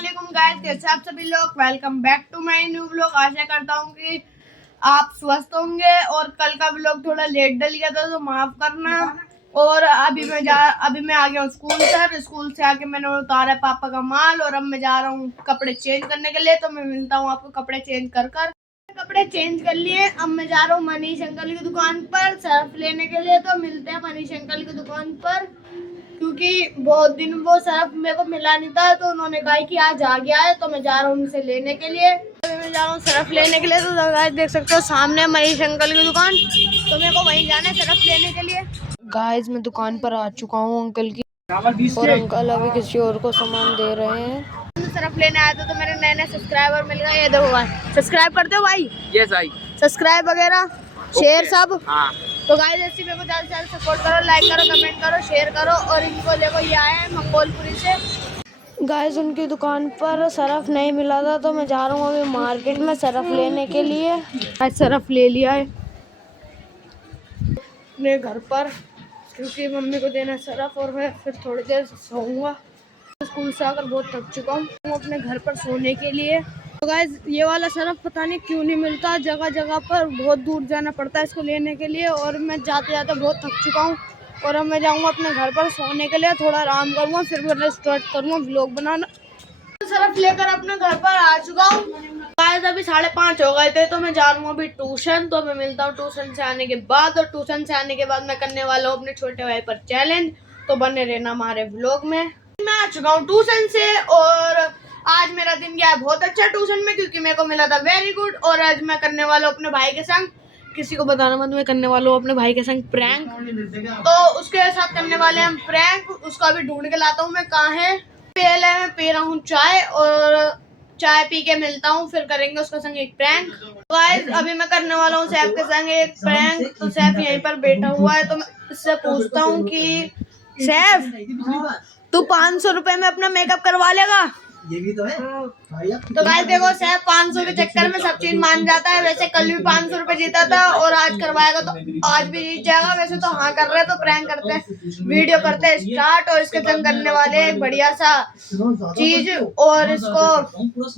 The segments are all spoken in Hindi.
अस्सलामुअलैकुम गाइस, कैसे आप सभी लोग। Welcome back to my new vlog. आशा करता हूँ कि आप स्वस्थ होंगे। और कल का व्लॉग थोड़ा लेट डल गया था तो माफ करना। और अभी मैं आ गया हूँ स्कूल से आके मैंने उतारा पापा का माल और अब मैं जा रहा हूँ कपड़े चेंज करने के लिए। तो मैं मिलता हूँ आपको कपड़े चेंज कर कपड़े चेंज कर लिए। अब मैं जा रहा हूँ मनीष अंकल की दुकान पर सर्फ लेने के लिए। तो मिलते हैं मनीष अंकल की दुकान पर, क्योंकि बहुत दिन वो सर्फ मेरे को मिला नहीं था। तो उन्होंने कहा कि आज आ गया है, तो मैं जा रहा हूँ उनसे लेने के लिए। अभी मैं जा रहा हूँ सर्फ लेने के लिए। तो गाइस देख सकते हो सामने मनीष अंकल की दुकान, तो मेरे को वहीं जाना है सर्फ लेने के लिए। गाइस मैं दुकान पर आ चुका हूँ अंकल की, और अंकल अभी किसी और को सामान दे रहे हैं। सर्फ लेने आया था तो मेरे नए नए सब्सक्राइबर मिल गए। ये देखो भाई, सब्सक्राइब करते हो भाई? यस भाई, सब्सक्राइब वगैरह शेयर सब। हाँ। तो गाइस ऐसी मेरे को ज़्यादा से ज़्यादा सपोर्ट करो, लाइक करो, कमेंट करो, शेयर करो। और इनको देखो ये आए हैं मंगोलपुरी से। गाइस उनकी दुकान पर सरफ नहीं मिला था तो मैं जा रहा हूँ अभी मार्केट में सरफ लेने के लिए। आज सरफ ले लिया है अपने घर पर, क्योंकि मम्मी को देना सरफ। और मैं फिर थोड़ी देर सोऊंगा। स्कूल से आकर बहुत थक चुका हूँ अपने घर पर सोने के लिए। तो गाइस ये वाला सरफ पता नहीं क्यों नहीं मिलता, जगह जगह पर बहुत दूर जाना पड़ता है इसको लेने के लिए। और मैं जाते जाते बहुत थक चुका हूँ। और अब मैं जाऊँगा अपने घर पर सोने के लिए, थोड़ा आराम करूँगा, फिर मैं स्टार्ट करूँगा व्लॉग बनाना। सरफ लेकर अपने घर पर आ चुका हूँ। गाइस अभी 5:30 हो गए थे तो मैं जा रहा हूँ अभी ट्यूशन। तो मैं मिलता हूँ ट्यूशन से आने के बाद। और ट्यूशन से आने के बाद मैं करने वाला हूँ अपने छोटे भाई पर चैलेंज। तो बने रहना हमारे व्लॉग में। मैं आ चुका हूँ ट्यूशन से और आज मेरा दिन गया बहुत अच्छा ट्यूशन में, क्योंकि मेरे को मिला था वेरी गुड। और आज मैं करने वाला हूँ अपने भाई के संग, किसी को बताना मत, मैं करने वाला हूँ अपने भाई के संग प्रैंक। तो उसके साथ करने वाले हम प्रैंक। उसको अभी ढूंढ के लाता हूँ मैं कहाँ है। पहले मैं पी रहा हूँ चाय, और चाय पी के मिलता हूँ, फिर करेंगे उसके संग एक प्रैंक। गाइस अभी मैं करने वाला हूँ सैफ के संग एक प्रैंक। तो सैफ यहीं पर बैठा हुआ है, तो मैं इससे पूछता हूँ कि सैफ तू 500 रुपए में अपना मेकअप करवा लेगा? ये भी तो है। तो गाइस देखो सैफ 500 के चक्कर में सब चीज मान जाता है। वैसे कल भी 500 रुपए जीता था और आज करवाएगा तो आज भी जीत जाएगा। वैसे तो हाँ कर रहे हैं, तो प्रैंक करते हैं, वीडियो करते हैं स्टार्ट। और इसके संग करने वाले एक बढ़िया सा चीज, और इसको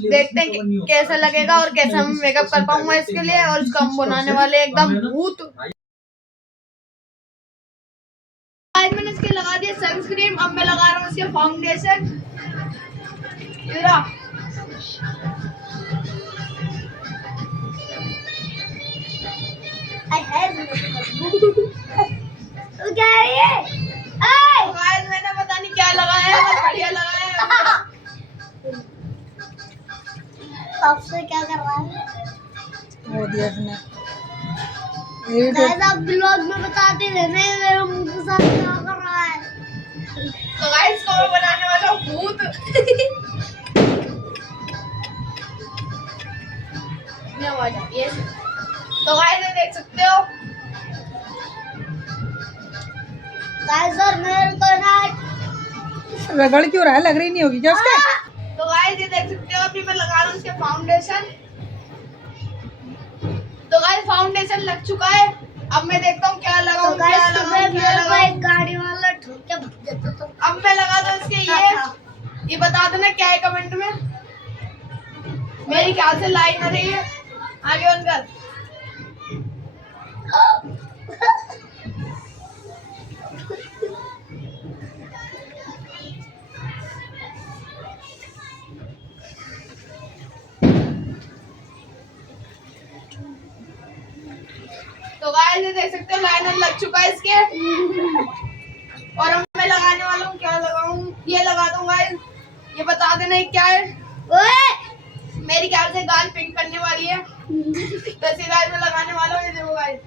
देखते हैं कि कैसा लगेगा और कैसा मैं मेकअप कर पाऊंगा इसके लिए। और इसको हम बनाने वाले एकदम भूत। आज मैंने इसके लगा दिया सनस्क्रीन, अब मैं लगा रहा हूँ इसके फाउंडेशन। क्या है ये? गाइस मैंने पता नहीं क्या लगाया है, बढ़िया लगाया है। आपसे क्या कर रहा है? वो दिया इसने। गाइस आप ब्लॉग में बताते रहना मेरे मुंह के साथ क्या कर रहा है। तो गाइस को बनाने वाला हूँ भूत। ये तो गाइस देख सकते हो। गाइस और मेरे को ना रगड़ क्यों रहा है, लग रही नहीं होगी क्या उसके? तो गाइस ये देख सकते हो अभी मैं लगा रहा हूँ इसके फाउंडेशन। तो गाइस फाउंडेशन लग चुका है। अब मैं देखता हूँ क्या लगाऊं। तो क्या लगाऊं एक गाड़ी वाला ठोक के भाग जाता। तो अब मैं लगा दूं इसके ये बता देना क्या है कमेंट में। मेरी ख्याल से लाइन आ रही है, आगे बंद कर। तो गाइस ये देख सकते हो लाइनर लग चुका है इसके। और अब मैं लगाने वाला हूँ, क्या लगाऊं? ये लगा दूं गाइस, ये बता देना ये क्या है। मेरी ख्याल से गाल पिंक करने वाली है। तो इसी गाइस में लगाने वाला हूँ, ये देखो गाइस।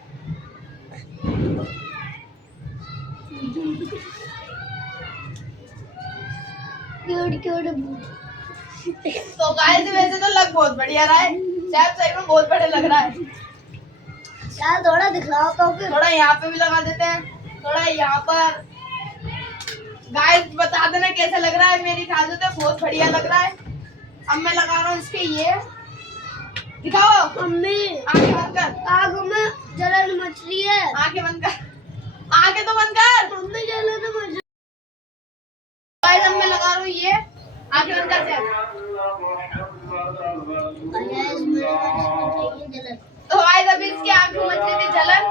तो गाइस वैसे तो लग बहुत बढ़िया रहा है, शायद सही में बहुत बढ़िया लग रहा है। यार थोड़ा दिखलाओ तो फिर। थोड़ा यहाँ पे भी लगा देते हैं, थोड़ा यहाँ पर। गाइस बता देना कैसा लग रहा है। मेरी ख्याल से तो बहुत बढ़िया लग रहा है। अब मैं लगा रहा हूँ इसके ये, दिखाओ मम्मी। आंखें बंद कर। आंखों में जलन मच रही है। आंखें बंद कर, आंखें तो बंद कर। मम्मी जलन मच रही है। गाइस अब मैं लगा रहा हूँ ये, आंखें बंद कर से। तो गाइस अभी इसकी आंख में मच रही थी जलन,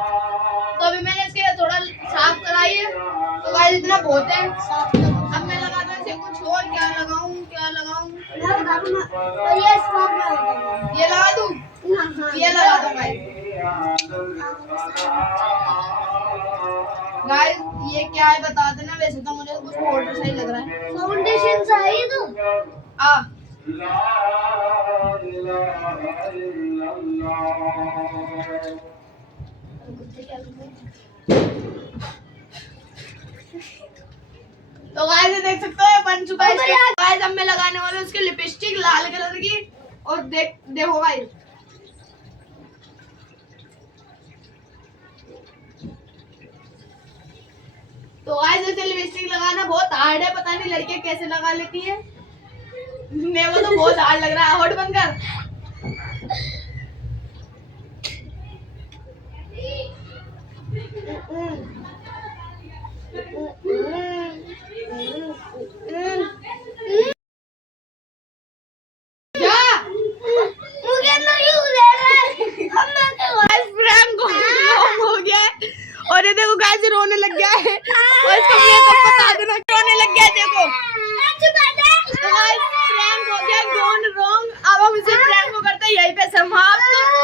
तो अभी मैंने इसके थोड़ा साफ कराई है। तो गाइस इतना बहुत है। अब मैं लगाता हूँ इसे कुछ और, क्या लगाऊं क्या लगाऊं। ये लगा दूं, ये लगा दूं गाइस। ये क्या है बता देना। वैसे तो मुझे कुछ पाउडर सही लग रहा है। फाउंडेशन चाहिए तो तो गाइस देख सकते हो बन चुका है। गाइस अब मैं लगाने वाला हूँ उसकी लिपस्टिक लाल कलर की। और देखो गाइस, तो गाइस ऐसे लिपस्टिक लगाना बहुत हार्ड है। पता नहीं लड़कियां कैसे लगा लेती है। मेरे को तो बहुत हार्ड लग रहा है। होठ बंद कर। और ये देखो गाइस रोने लग गया है। और इसको मेकअप बता देना, रोने लग गया है देखो। तो गाइस प्रैंक हो गया गॉन रॉन्ग। अब हम इसे प्रैंक को करते हैं यहीं पे समाप्त।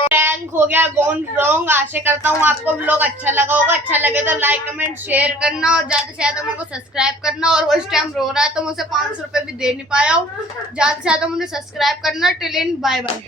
प्रैंक हो गया गॉन रॉन्ग। आशा करता हूँ आपको व्लॉग अच्छा लगा होगा। अच्छा लगे तो लाइक कमेंट शेयर करना और ज्यादा से ज्यादा मेरे को सब्सक्राइब करना। और वो इस टाइम रो रहा है तो मुझे 500 रुपए भी दे नहीं पाया हूँ। ज्यादा से ज्यादा मुझे सब्सक्राइब करना। Till then bye bye.